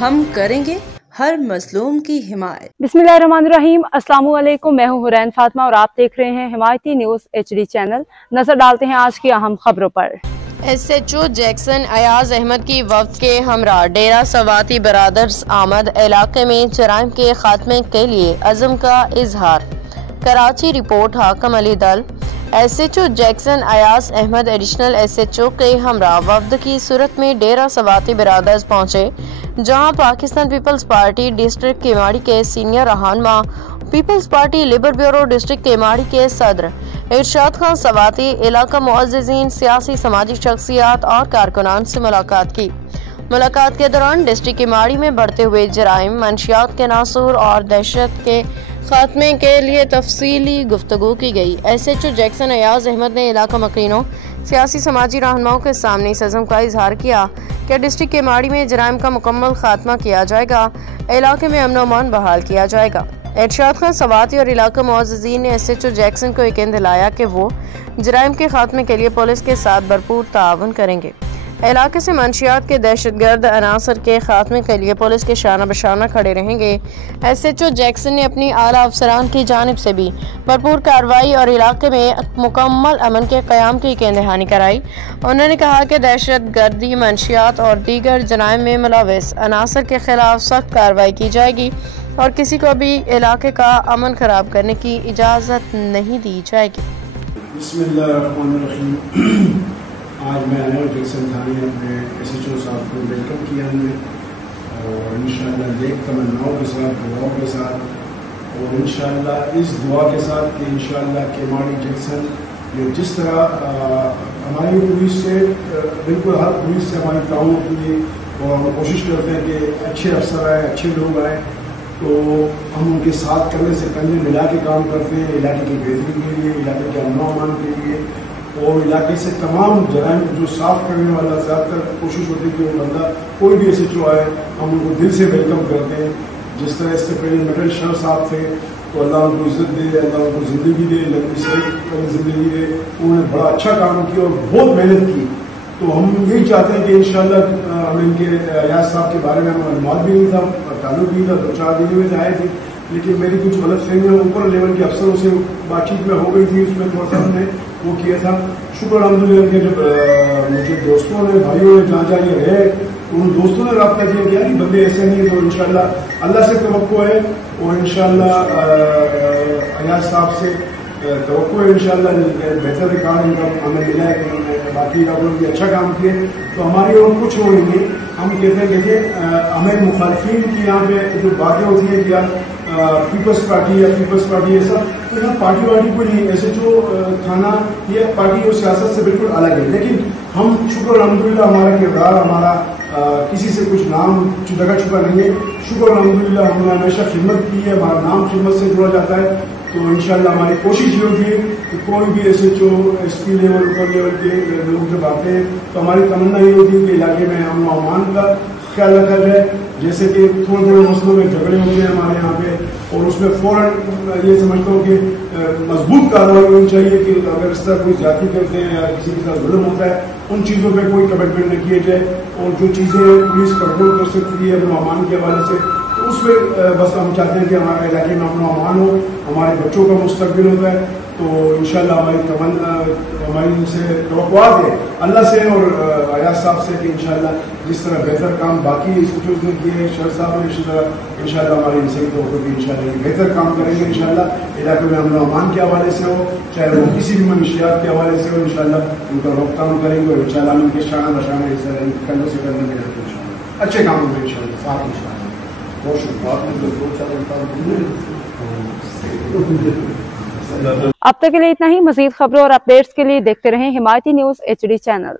हम करेंगे हर मजलूम की हिमायत। बिस्मिल्लाहिर्रहमानिर्रहीम। अस्सलाम वालेकुम, मैं हूँ हुरैन फातिमा और आप देख रहे हैं हिमायती न्यूज़ HD चैनल। नजर डालते हैं आज की अहम खबरों पर। SHO जैक्सन अयाज अहमद की वफ्द के हमरा डेरा सवाती बरादर्स आमद इलाके में जराइम के खात्मे के लिए अज़म का इजहार। कराची रिपोर्ट हाकम अली दल। SHO Jackson Ayaz Ahmed additional SHO के हमरा वफ्द की सूरत में डेरा सवाती बरादर्स पहुँचे, जहाँ पाकिस्तान पीपल्स पार्टी डिस्ट्रिक्ट केमाड़ी के सीनियर रहनुमा, People's Party labour bureau district Keamari के सदर इरशाद खान सवाती, इलाका मुअज़्ज़िज़ीन, सियासी समाजी शख्सियात और कारकुनान से मुलाकात की। मुलाकात के दौरान डिस्ट्रिक्ट केमाड़ी में बढ़ते हुए जराइम, मंशियात के नासूर और दहशत के खात्मे के लिए तफसीली गुफ्तगू की गई। SHO जैक्सन अयाज अहमद ने इलाका मकीनों, सियासी समाजी रहनुमाओं के सामने इस अज़म का इजहार किया कि डिस्ट्रिक्ट केमाड़ी में जराइम का मुकम्मल खात्मा किया जाएगा, इलाके में अमन व अमान बहाल किया जाएगा। इरशाद खान सवाती और इलाका मुअज़्ज़िज़ीन ने SHO जैक्सन को यकीन दिलाया कि वो जराइम के खात्मे के लिए पुलिस के साथ भरपूर ताउन करेंगे। इलाके से मंशियात के दहशतगर्द अनासर के खात्मे के लिए पुलिस के शाना बशाना खड़े रहेंगे। SHO जैक्सन ने अपनी आला अफसरान की जानिब से भी भरपूर कार्रवाई और इलाके में मुकम्मल अमन के क़याम की यकीन दहानी कराई। उन्होंने कहा कि दहशत गर्दी, मंशियात और दीगर जराइम में मुलव्वस अनासर के खिलाफ सख्त कार्रवाई की जाएगी और किसी को भी इलाके का अमन खराब करने की इजाज़त नहीं दी जाएगी। आज मैं जैक्सन थाने अपने SHO साहब को वेलकम किया हमने, और इंशाअल्लाह नेक तमन्नाओं के साथ, दुआओं के साथ, और इंशाअल्लाह इस दुआ के साथ कि इंशाअल्लाह केमाड़ी जैक्सन ये जिस तरह हमारी पुलिस से बिल्कुल हर पुलिस से हमारी ताउन होती है और हम कोशिश करते हैं कि अच्छे अफसर आए, अच्छे लोग आए, तो हम उनके साथ करने से कंधे मिला के काम करते हैं इलाके की बेहतरी के लिए, इलाके के अमन अमान के लिए, और इलाके से तमाम जराइम जो साफ करने वाला ज़्यादातर कोशिश होती है कि वो बंदा कोई भी SHO आए हम उनको दिल से वेलकम करते हैं। जिस तरह इससे पहले मेडल शाह साहब थे, तो अल्लाह उनको इज़्ज़त दे, अल्लाह उनको ज़िंदगी दे, लंबी सही ज़िंदगी दे। उन्होंने बड़ा अच्छा काम किया और बहुत मेहनत की। तो हम यही चाहते हैं कि इंशाअल्लाह हमें इनके अयाज साहब के बारे में हमें अनुमान भी नहीं था, ताल्लुक भी था, 2-4 दिन में आए थे, लेकिन मेरी कुछ गलतफहमियाँ ऊपर लेवल के अफसरों से बातचीत में हो गई थी, उसमें थोड़ा सा हमने वो किया था। शुक्र अल्हम्दुलिल्लाह के जब मुझे दोस्तों ने, भाइयों ने जहाँ जहाँ ये है उन दोस्तों ने रब्ता किया कि यार बंदे ऐसे नहीं है, तो इंशाअल्लाह अल्लाह से तवक्को है और इंशाअल्लाह अयाज साहब से तवक्को है इंशाअल्लाह बेहतर काम इनका हमें मिला है कि बाकी लोग भी अच्छा काम किए तो हमारी और कुछ वो नहीं। हम कहते हैं देखिए हमें मुखालफिन की यहाँ पे जो बातें होती है कि यार पीपल्स पार्टी या पीपल्स पार्टी ये सब, तो यहाँ पार्टी वार्टी कोई नहीं। SHO थाना ये पार्टी और सियासत से बिल्कुल अलग है, लेकिन हम शुक्र अल्हम्दुलिल्लाह हमारा किरदार, हमारा किसी से कुछ नाम जगह छुपा नहीं है। शुक्र अल्हम्दुलिल्लाह हमने हमेशा खिदमत की है, हमारा नाम खिदमत से जुड़ा जाता है। तो इंशाअल्लाह हमारी कोशिश ये होती है कि कोई भी SHO SP लेवल, ऊपर लेवल के लोग जब आते हैं तो हमारी तमन्ना ये होती है कि इलाके में अमन व अमान का ख्याल रखा जाए। जैसे कि थोड़े थोड़े मसलों में झगड़े होते हैं हमारे यहाँ पे, और उसमें फौरन ये समझता हूँ कि मजबूत कार्रवाई होनी चाहिए कि अगर इस तरह कोई ज्यादती करते हैं या किसी के साथ जुल्म होता है, उन चीज़ों पे कोई कमिटमेंट न किए जाए, और जो चीज़ें पुलिस कंट्रोल कर सकती है अमान के हवाले से, तो उसमें बस हम चाहते हैं कि हमारे इलाके में अपना अमान हो, हमारे बच्चों का मुस्तकबिल होता है। तो इंशाअल्लाह हमारी इनसे तवक्कुआत है अल्लाह से और अयाज साहब से कि इंशाअल्लाह जिस तरह बेहतर काम बाकी SHO ने किए, शर साहब ने, इसी तरह इंशाअल्लाह हमारी इनसे भी तवक्को कि इंशाअल्लाह बेहतर काम करेंगे इंशाअल्लाह इलाके में अमन अमान के हवाले से हो, चाहे वो किसी भी मंशियात के हवाले से हो, इंशाअल्लाह उनका रोकथाम करेंगे और इंशाअल्लाह हम इनके शाना बशाना इस तरह कंधों से करने में इंशाअल्लाह अच्छे काम होंगे इंशाअल्लाह साथ इंशाअल्लाह। बहुत अब तक के लिए इतना ही। मजीद खबरों और अपडेट्स के लिए देखते रहें हिमायती न्यूज़ HD चैनल।